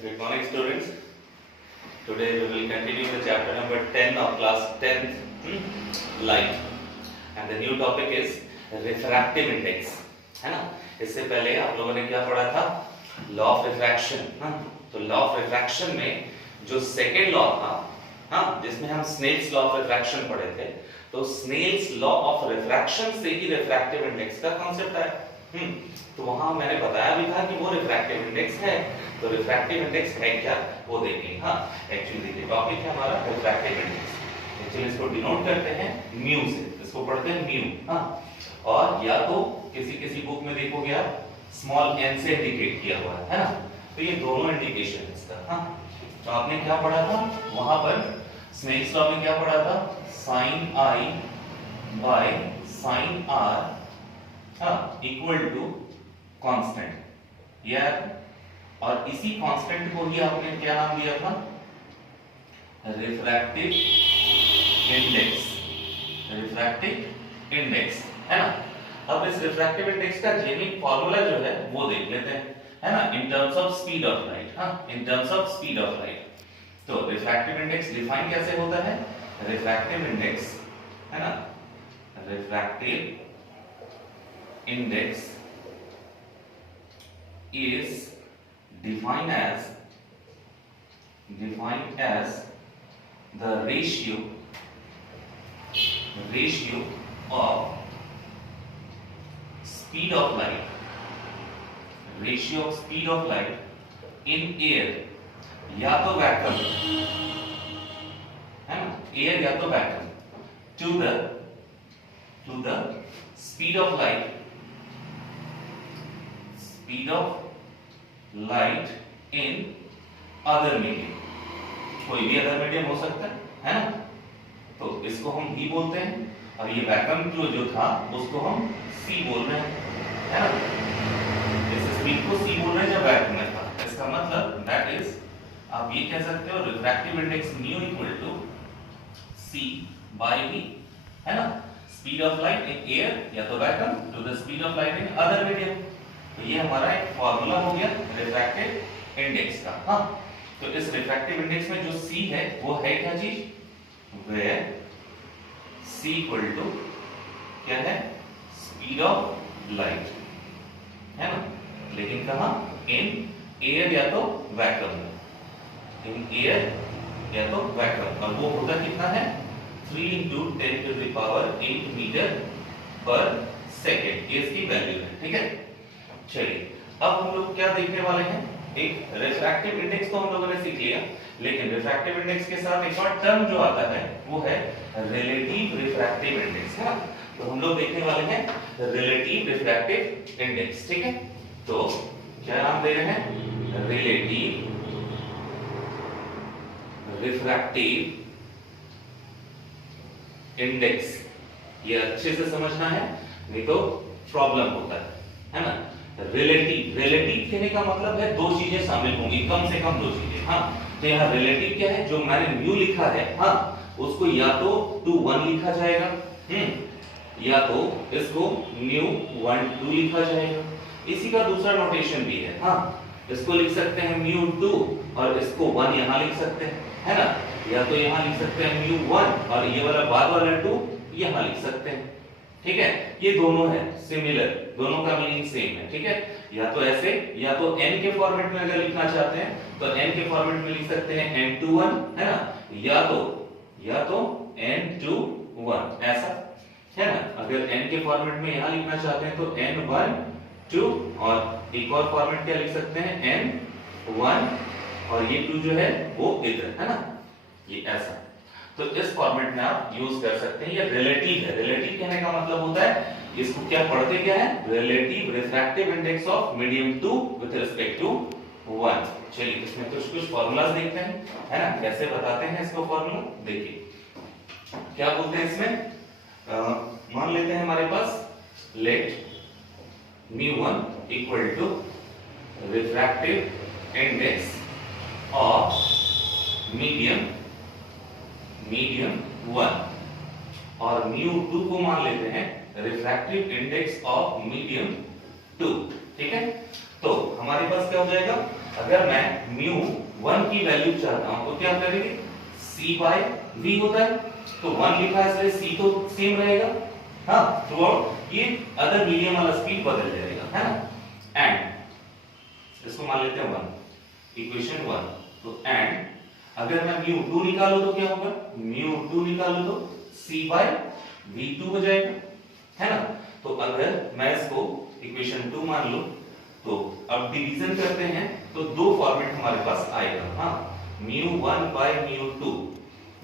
Good morning, students. Today we will continue the chapter number 10 of class 10th, light. And the new topic is refractive index. है ना? इससे पहले आप लोगों ने क्या पढ़ा था? Law of refraction. तो लॉ ऑफ रिफ्रैक्शन में जो सेकेंड लॉ था, जिसमें हम स्नेल्स लॉ ऑफ रिफ्रैक्शन पढ़े थे, तो स्नेल्स लॉ ऑफ रिफ्रैक्शन से ही रिफ्रैक्टिव इंडेक्स का कॉन्सेप्ट आया. तो वहां मैंने बताया भी था कि वो रिफ्रैक्टिव इंडेक्स है. तो रिफ्रैक्टिव इंडेक्स है क्या वो देखेंगे. एक्चुअली देखिए टॉपिक है हमारा रिफ्रैक्टिव इंडेक्स. एक्चुअली इसको डिनोट करते हैं म्यू से. इसको पढ़ते हैं म्यू. और या तो किसी बुक में देखोगे आप स्मॉल n से इंडिकेट किया हुआ है ना. तो ये दोनों इंडिकेशन है इसका. तो आपने क्या पढ़ा था वहां पर स्नेल्स लॉ में? क्या पढ़ा था? sin i by sin r equal to constant. और इसी कांस्टेंट को ही आपने क्या नाम दिया था? Refractive index. रिफ्रैक्टिव इंडेक्स है ना. अब इस रिफ्रैक्टिव इंडेक्स का जेनिक फार्मूला जो है वो देख लेते हैं, है ना, in terms of speed of light. In terms of speed of light. तो रिफ्रैक्टिव इंडेक्स डिफाइन कैसे होता है? रिफ्रैक्टिव इंडेक्स है ना, refractive index is defined as the ratio of speed of light in air या तो वैक्यूम है ना, एयर या तो vacuum to the speed of light in other medium. कोई भी अदर मीडियम हो सकता है ना. तो इसको हम V बोलते हैं और ये वैक्यूम जो था उसको हम C बोल रहे हैं, है ना. इस स्पीड को C बोल रहे हैं जब वैक्यूम में था. इसका मतलब दैट इज आप ये कह सकते हो refractive index mu equal to C by V, है ना. Speed of light in air या तो vacuum to the speed of light in other medium. तो ये हमारा एक फार्मूला हो गया रिफ्रैक्टिव इंडेक्स का. तो इस रिफ्रैक्टिव इंडेक्स में जो C है वो है क्या चीज? वेयर C इक्वल टू क्या है? स्पीड ऑफ लाइट, है ना. लेकिन कहां? इन एयर या तो वैक्यूम में. इन एयर या तो वैक्यूम. और वो होता कितना है? 3 into 10 to the power 8 metre पर सेकेंड. ये इसकी वैल्यू है. ठीक है. चलिए अब हम लोग क्या देखने वाले हैं? एक रिफ्रैक्टिव इंडेक्स तो हम लोगों ने सीख लिया, लेकिन रिफ्रैक्टिव इंडेक्स के साथ एक और टर्म जो आता है वो है रिलेटिव रिफ्रैक्टिव इंडेक्स, है ना. तो हम लोग देखने वाले हैं रिलेटिव रिफ्रैक्टिव इंडेक्स. ठीक है. तो क्या नाम दे रहे हैं? Relative refractive index. ये अच्छे से समझना है नहीं तो प्रॉब्लम होता है ना. रिलेटिव कहने का मतलब है दो चीजें शामिल होंगी, कम से कम दो चीजें. तो यहाँ रिलेटिव क्या है? जो मैंने म्यू लिखा है उसको या तो टू 1 लिखा जाएगा, या तो इसको म्यू 1 2 लिखा जाएगा. इसी का दूसरा नोटेशन भी है. इसको लिख सकते हैं म्यू 2 और इसको 1 यहाँ लिख सकते हैं, है ना. या तो यहाँ लिख सकते हैं म्यू 1 और ये वाला बाद वाला 2 यहाँ लिख सकते हैं. ठीक है. ये दोनों है सिमिलर, दोनों का मीनिंग सेम है. ठीक है. या तो ऐसे, या तो n के फॉर्मेट में अगर लिखना चाहते हैं तो n के फॉर्मेट में लिख सकते हैं n21, है ना. या तो n21 ऐसा, है ना. अगर n के फॉर्मेट में यहां लिखना चाहते हैं तो n1 2 और एक और फॉर्मेट क्या लिख सकते हैं? n1 और ये 2 जो है वो इधर, है ना. ये ऐसा. तो इस फॉर्मेट में आप यूज कर सकते हैं. ये रिलेटिव है. रिलेटिव कहने का मतलब होता है इसको क्या पढ़ते क्या है? Relative refractive index of medium 2 with respect to 1. चलिए इसमें कुछ फार्मूलाज देखते हैं, है ना. कैसे बताते हैं इसको फार्मूला? देखिए क्या बोलते हैं इसमें. मान लेते हैं हमारे पास let μ1 equal to refractive index of medium 1 और μ2 को मान लेते हैं रिफ्रैक्टिव इंडेक्स ऑफ मीडियम 2. ठीक है. तो हमारे पास क्या हो जाएगा, अगर मैं म्यू 1 की वैल्यू चाहता हूं तो क्या करेंगे, c बाय v होता है, तो 1 लिखा है इसलिए c तो सेम रहेगा, हाँ थ्रू आउट, ये अदर मीडियम वाला स्पीड बदल जाएगा, है ना। एंड इसको मान लेते हैं 1, इक्वेशन 1, तो एंड अगर मैं म्यू 2 निकालूं तो क्या होगा, म्यू 2 निकालूं तो c बाय v2 हो जाएगा, है ना। तो अगर मैं इसको इक्वेशन 2 मान लूं तो अब डिवीजन करते हैं तो दो फॉर्मेट हमारे पास आएगा, हाँ μ1 बाय μ2,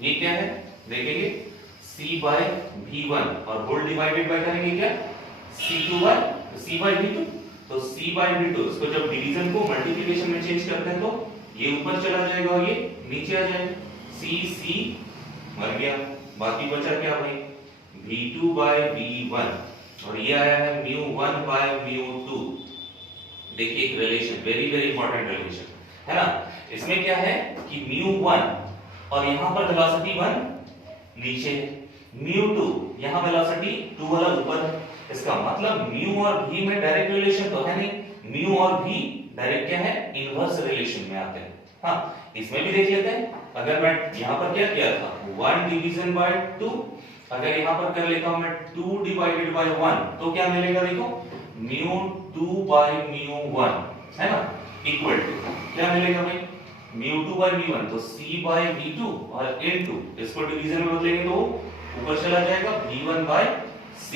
ये क्या है देखेंगे, c बाय v1 और होल डिवाइडेड बाय करेंगे क्या, c2 bye c bye v2, तो c बाय v2, इसको जब डिवीजन को मल्टीप्लिकेशन में चेंज करते हैं तो ये ऊपर चला जाएगा और ये नीचे आ जाएगा, c मर गया, बाकी बचा क्या भाई, v2 बाय v1 और ये आया है μ1 बाय μ2। देखिए एक relation, very very important relation, है ना। इसमें क्या है कि μ1 और यहां पर वेलोसिटी 1 नीचे है, μ2 यहां वेलोसिटी 2 वाला ऊपर है, इसका मतलब म्यू और v में डायरेक्ट रिलेशन तो है नहीं, म्यू और v डायरेक्ट क्या है, इनवर्स रिलेशन में आते हैं, हाँ इसमें भी देख लेते हैं। अगर मैं यहां पर क्या किया था, 1 डिवीजन बाय 2, अगर यहां पर कर लेता हूं मैं 2 डिवाइडेड बाय 1 तो क्या मिलेगा, देखो μ2 बाय μ1, है ना, इक्वल टू क्या मिलेगा भाई, μ2 बाय μ1 तो c बाय v2 और इनटू इसको डिवीजन में बदलेंगे तो ऊपर चला जाएगा v1 बाय c,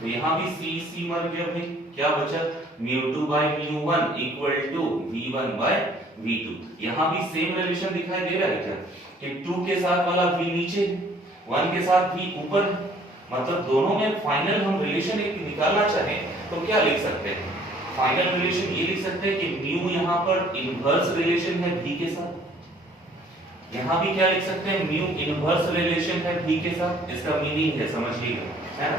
तो यहां भी c मर गया भाई, क्या बचा μ2 bye μ1 equal to v1 bye v2। यहां भी सेम रिलेशन दिखाई दे रहा है क्या, कि 2 के साथ वाला v नीचे, 1 के साथ v ऊपर, मतलब दोनों में फाइनल हम रिलेशन एक निकालना चाहें तो क्या लिख सकते हैं, फाइनल रिलेशन ये लिख सकते हैं कि म्यू यहां पर इनवर्स रिलेशन है v के साथ, यहां भी क्या लिख सकते हैं, म्यू इनवर्स रिलेशन है v के साथ, इसका मीनिंग है समझिएगा, है ना।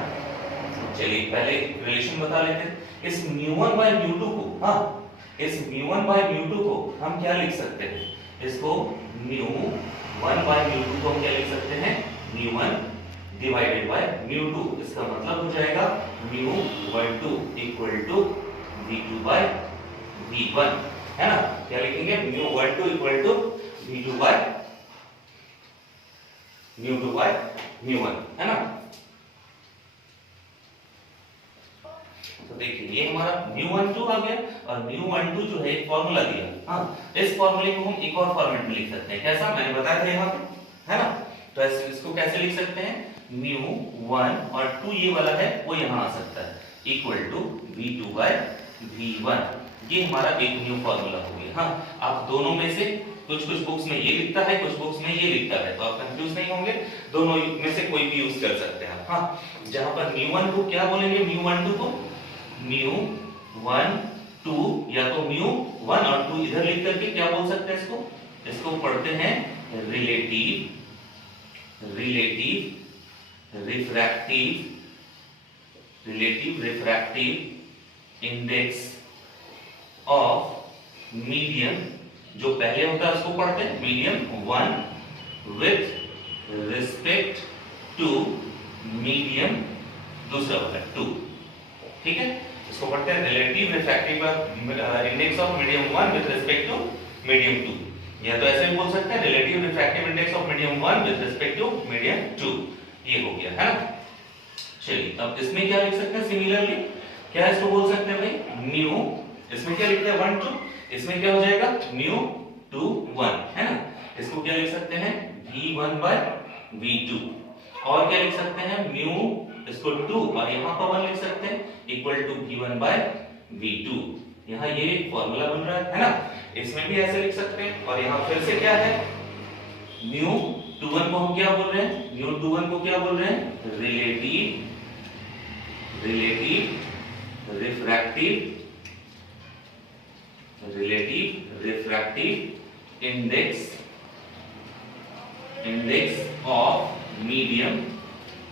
चलिए पहले रिलेशन बता लेते हैं, इस μ1 बाय μ2 को, हाँ इस μ1 बाय μ2 को हम क्या लिख सकते हैं, इसको μ1 बाय μ2 को हम क्या लिख सकते हैं, μ1 डिवाइडेड बाय μ2, इसका मतलब हो जाएगा μ12 equal to v2 bye v1, है ना। क्या लिखेंगे, μ12 इक्वल टू v2 बाय μ1, है ना। तो देखिए ये हमारा μ12 आ गया, और μ12 जो है एक फार्मूला दिया, हाँ इस फार्मूले को हम एक और फॉर्मेट में लिख सकते हैं, कैसा मैंने बताया था यहाँ पे, है ना। तो इसको कैसे लिख सकते हैं, μ1 और 2 ये वाला है वो यहाँ आ सकता है, equal to v2 bye v1, ये हमारा एक न्यू फार्मूला हो गया, हाँ आप दोनों में से कुछ बुक्स में ये लिखता है, कुछ बुक्स में ये लिखता है, तो आप कंफ्यूज नहीं होंगे, दोनों में से कोई भी यूज कर सकते हैं, हाँ जहां पर μ1 को क्या बोलेंगे, μ12 को μ1 2 या तो μ1 और 2 इधर लिख करके क्या बोल सकते हैं, इसको पढ़ते हैं relative refractive index of medium, जो पहले होता है उसको पढ़ते हैं medium 1 with respect to medium दूसरा होता है 2, ठीक है। इसको पढ़ते हैं relative refractive index of medium 1 with respect to medium 2, या तो ऐसे भी बोल सकते हैं relative refractive index of medium 1 with respect to medium 2, ये हो गया, है ना। चलिए अब इसमें क्या लिख सकते हैं, सिमिलरली क्या इसको बोल सकते हैं भाई, म्यू, इसमें क्या लिखते हैं 1 2, इसमें क्या हो जाएगा μ2 1, है ना। इसको क्या लिख सकते हैं, v1 बाय v2, और क्या लिख सकते हैं म्यू, इसको 2 और यहां पर 1 लिख सकते हैं, equal to v1 bye v2, यहां ये एक फार्मूला बन रहा है ना। इसमें भी ऐसे लिख सकते हैं, और यहां फिर से क्या है, μ21 को हम क्या बोल रहे हैं, μ21 को क्या बोल रहे हैं, relative refractive index of medium,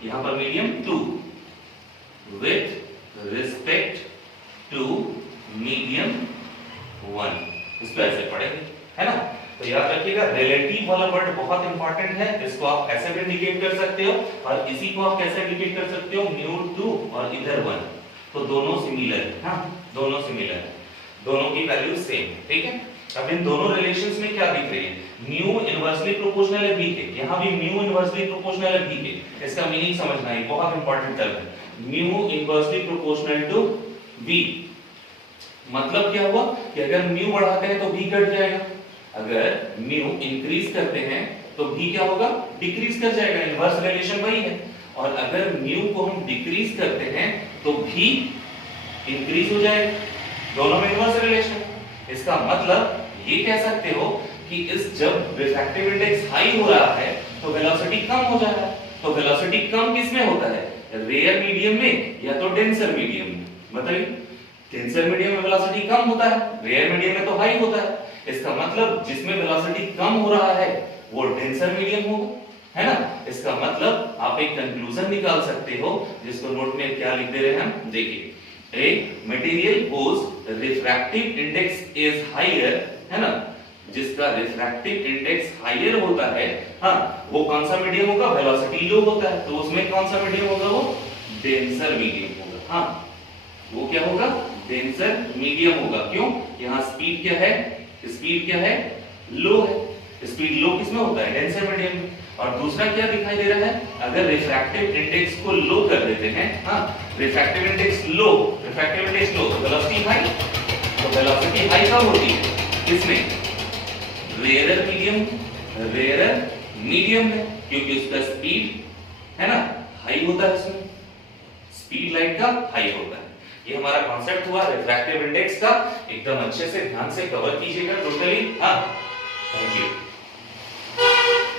यहां पर medium 2 with respect to medium 1, इसको ऐसे पढ़ेंगे, है ना। तो याद रखिएगा रिलेटिव वाला वर्ड बहुत इंपॉर्टेंट है, इसको आप ऐसे भी इंडिकेट कर सकते हो, और इसी को आप कैसे इंडिकेट कर सकते हो, μ2 और इधर 1, तो दोनों सिमिलर है, हाँ दोनों सिमिलर है। दोनों की वैल्यू सेम, ठीक है। अब इन दोनों रिलेशंस में क्या दिख रही है, म्यू इनवर्सली प्रोपोर्शनल है v के, यहां भी म्यू इनवर्सली प्रोपोर्शनल है v के। इसका मीनिंग समझना है, बहुत इंपॉर्टेंट टर्म है, mu inversely proportional to v। मतलब क्या हुआ कि अगर म्यू बढ़ाते हैं तो v घट जाएगा, अगर म्यू इंक्रीज करते हैं तो v क्या होगा, डिक्रीज कर जाएगा। इनवर्स रिलेशन वही है। और अगर म्यू को हम डिक्रीज करते हैं तो v इंक्रीज हो जाएगा, दोनों में इनवर्स रिलेशन। इसका मतलब ये कह सकते हो कि इस जब रिफ्रैक्टिव इंडेक्स हाई हो रहा है तो वेलोसिटी कम हो जा रहा है। तो वेलोसिटी कम किस में होता है, रेयर मीडियम में या तो डेंसर मीडियम में, बताइए। डेंसर मीडियम में वेलोसिटी कम होता है, रेयर मीडियम में तो हाई होता है। इसका मतलब जिसमें वेलोसिटी कम हो रहा है वो डेंसर मीडियम होगा, है ना। इसका मतलब आप एक कंक्लूजन निकाल सकते हो, जिसको नोट में क्या लिख दे रहे हैं हम, देखिए। A material whose refractive index is higher, है ना, जिसका रिफ्रैक्टिव इंडेक्स हायर होता है, हाँ, वो कौन सा मीडियम होगा, वेलोसिटी लो होता है, तो उसमें कौन सा मीडियम होगा, वो डेंसर मीडियम होगा। हाँ, वो क्या होगा, डेंसर मीडियम होगा। क्यों, यहाँ स्पीड क्या है, स्पीड क्या है, लो है। स्पीड लो किसमें होता है, डेंसर मीडियम में। और दूसरा क्या दिखाई दे रहा है, अगर रिफ्रैक्टिव इंडेक्स को लो कर देते हैं, हाँ, रिफ्रैक्टिव इंडेक्स लो, रिफ्रैक्टिव इंडेक्स लो तो वेलोसिटी हाई, तो वेलोसिटी हाई कब होती है, किसमें, रेयर मीडियम में, क्योंकि उसका स्पीड है ना हाई होता है, इसमें स्पीड लाइट का हाई होता है। ये हमारा कॉन्सेप्ट हुआ रिफ्रैक्टिव इंडेक्स का, एकदम अच्छे से ध्यान से कवर कीजिएगा टोटली। हाँ, थैंक यू।